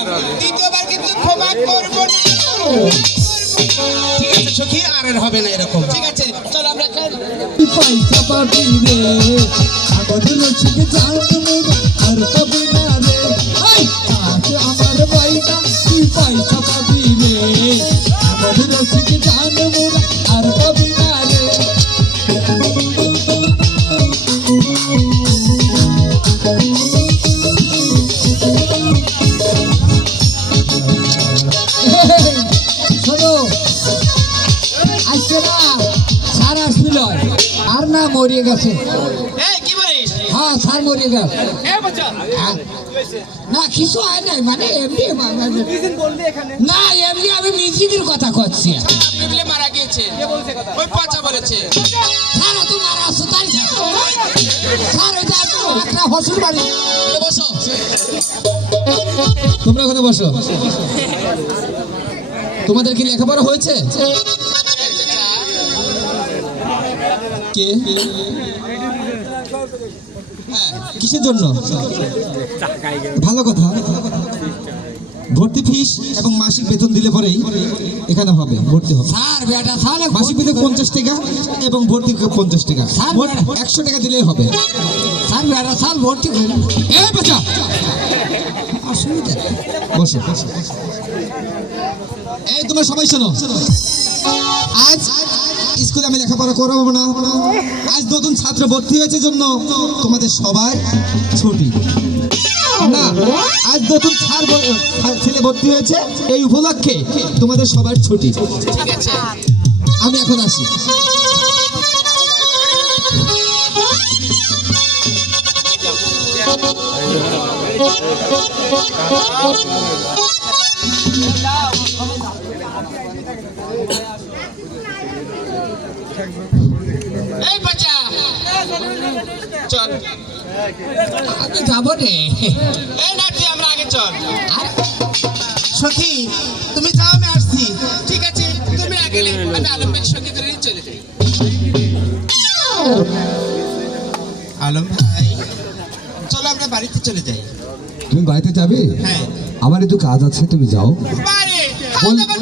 দিলাম, দ্বিতীয়বার কিন্তু ক্ষমা করব না। ঠিক আছে সখী, আর হবে না এরকম। ঠিক আছে, চলো আমরা পয়সা পাবি রে আমাদের রসিকে জানবো আর পাবি না রে আজ আমার ভাইটা তুই পয়সা পাবি রে আমাদের রসিকে জানবো আর পাবি না রে শোনো আসছে না স্যার আসছিল আর না মরিয়ে গেছে। কি বলিস? হ্যাঁ স্যার মরিয়ে গেছে। না কিছু হয় নাই, মানে এমনি না এমনি আমি মিউজিকের কথা করছি। আপনি বলে মারা গিয়েছে, ওই পচা বলেছে। স্যার তো মারা আসো তাই স্যার এটা একটা হসুর বাড়ি। বসো, তোমরা ওখানে বসো। তোমাদের কি লেখাপড়া হয়েছে? কে কিসের জন্য? ভালো কথা, ভর্তি ফিস এবং মাসিক বেতন দিলে পরেই এখানে হবে, ভর্তি হবে। স্যার বেটা তাহলে মাসিক বেতন 50 টাকা এবং ভর্তি 50 টাকা, মোট 100 টাকা দিলেই হবে। স্যার বেটা স্যার ভর্তি করুন। এই বাচ্চা অসুবিধা বসো। এই তোমরা সবাই শোনো, আজ স্কুলে আমি লেখাপড়া করাবো না। আজ নতুন ছাত্র ভর্তি হয়েছে জন্য তোমাদের সবার ছুটি না। আজ নতুন ছেলে ভর্তি হয়েছে, এই উপলক্ষে তোমাদের সবার ছুটি। আমি এখন আসি। এই বাচ্চা চল, আমি যাবো রে। এই না তুই আমরা আগে চল। সখী তুমি যাও, আমি আসছি। ঠিক আছে, তুমি আগে গেলে আমি আলম ভাই সঙ্গে করে নিয়ে চলে যাই। আলম ভাই চলো আমরা বাড়িতে চলে যাই। তুমি বাড়িতে যাবে? হ্যাঁ। আমার একটু কাজ আছে, তুমি যাও। বাড়ি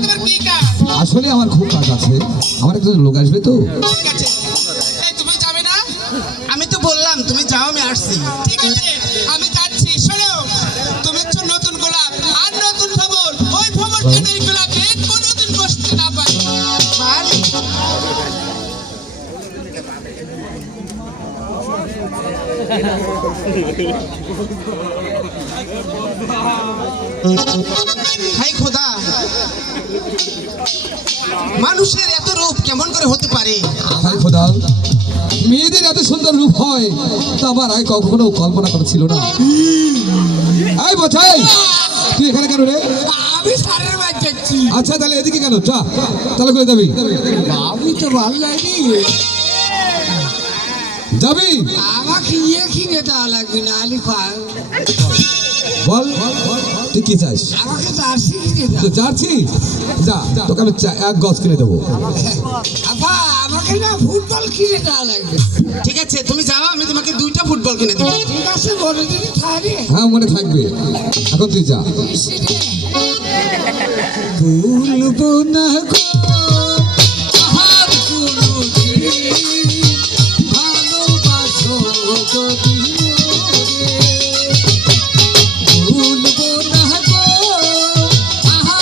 তোমার কি কাজ? আসলে আমার খুব কাজ আছে, আমার একজন লোক আসবে তো। ঠিক আছে, এই তুমি যাবে না? আমি তো বললাম তুমি যাও, আমি আসছি। ঠিক আছে, আমি যাচ্ছি। শোনো, তুমি হচ্ছে নতুন গোলাপ আর নতুন খবর, ওই খবর কেনের গোলাপে কোনোদিন বসতে না পারে। হাই খোদা, মানুষের এত রূপ কেমন করে হতে পারে? হাই খোদা, মেয়েদের এত সুন্দর রূপ হয় তা আমার আগে কখনো কল্পনা করা ছিল না। এই বোঝাই, তুই এখানে কেন রে? আমি স্যারের বাড়ি যাচ্ছি। আচ্ছা তাহলে এদিকে কেন? চা তাহলে করে যাবি? আমি তো ভালো লাগি। যাবি? আমাকে কিনে দেওয়া লাগবে না আলিফা। বল তুই কি চাস? আমাকে জার্সি কিনে দাও। তো যাচ্ছি, যা তোকে আমি 1 গজ কিনে দেবো। আপা আমাকে না ফুটবল কিনে দেওয়া লাগবে। ঠিক আছে, তুমি যাও, আমি তোমাকে 2টা ফুটবল কিনে দেবো। ঠিক আছে, বলে দিদি থাকবে। হ্যাঁ মনে থাকবে, এখন তুই যা। ভুলবো না গো আর কোনোদিন, ভালোবাসো যদি মোরে। ভুলবো না গো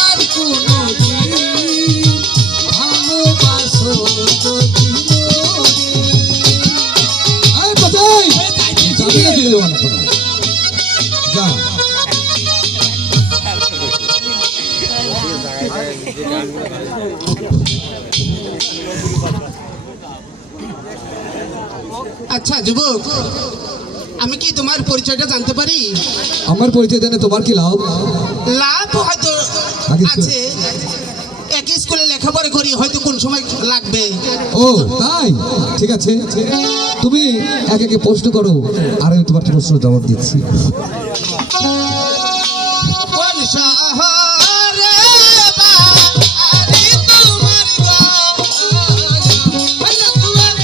আর কোনোদিন, ভালোবাসো যদি মোরে। এই বাজাই, যাবি না দিয়ে দেবো না কোনো। যা। আচ্ছা যুবক, আমি কি তোমার পরিচয়টা জানতে পারি? আমার পরিচয় জানে তোমার কি লাভ? লাভ হয়তো আছে, একই স্কুলে লেখাপড়া করি, হয়তো কোন সময় লাগবে। ও তাই, ঠিক আছে, তুমি এক একে প্রশ্ন করো আর আমি তোমার প্রশ্ন জবাব দিচ্ছি। কোন শহরে বাড়ি তোমার গো?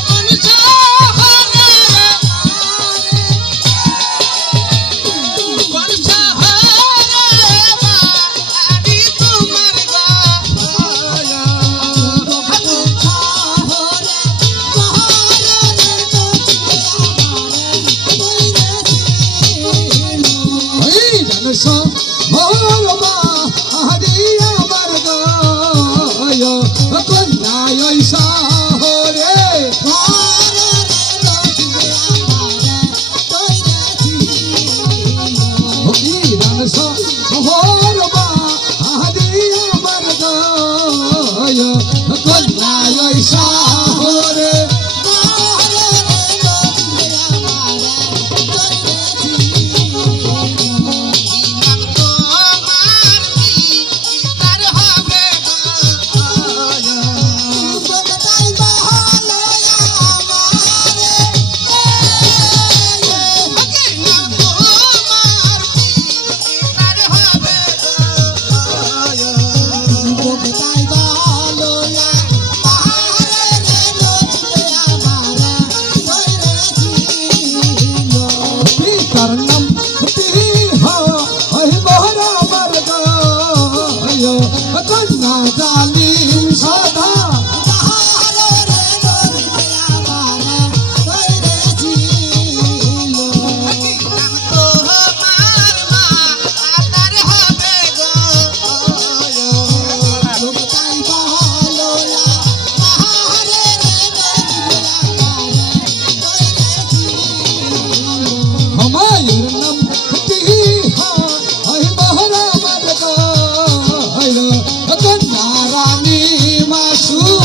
কোন শহরে বাড়ি? কোন শহরে বাড়ি? শহর মা আহারি আমার গয় কন্যা ওই শহরে ইরান শহর মা আহারি আমার গয় কন্যা ওই শহরে কন্যা জালিম সদা আমায়ের নাম কন্যা রানী মাসুম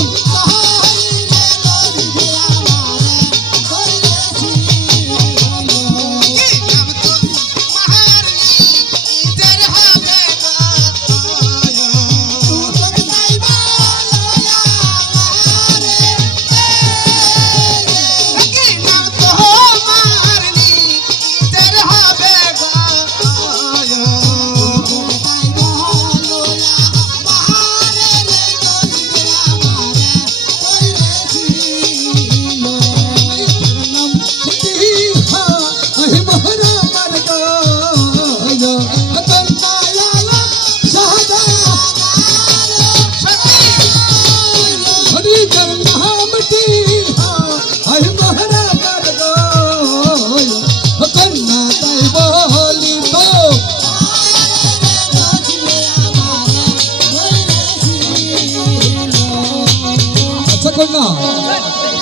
কন্যা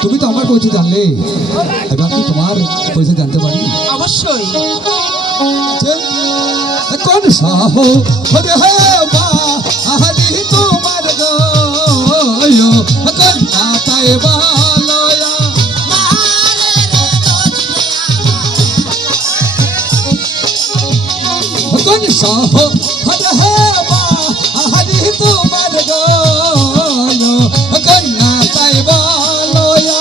তুমি তো আমার পরিচয় জানলে এবার কি তোমার পরিচয় জানতে পারি অবশ্যই। কোন সাহ হে মা আহারি তোমার গয় কন্যা তাই বালয়া কোন সাহ হে মা আহারি তোমার গয় কন্যা তাই বালয়া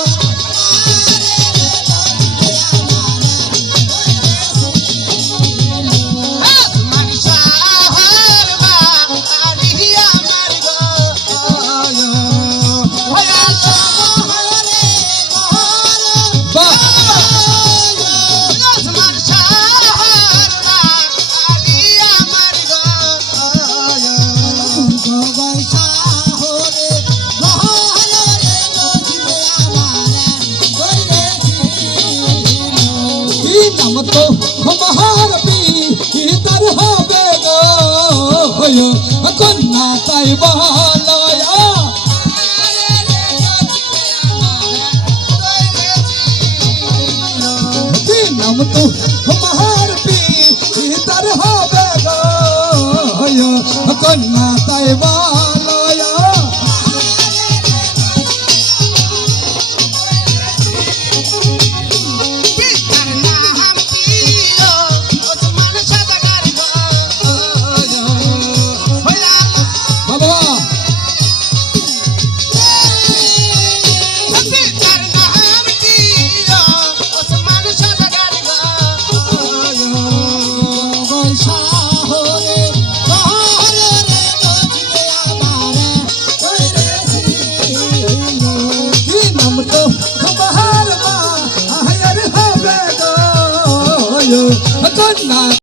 নাম তো মহার পিতার হবে গয় কন্যা তাই বালয়া নাম তো মহার পিতার হবে গয় কন্যা তাই বালয়া কন্যা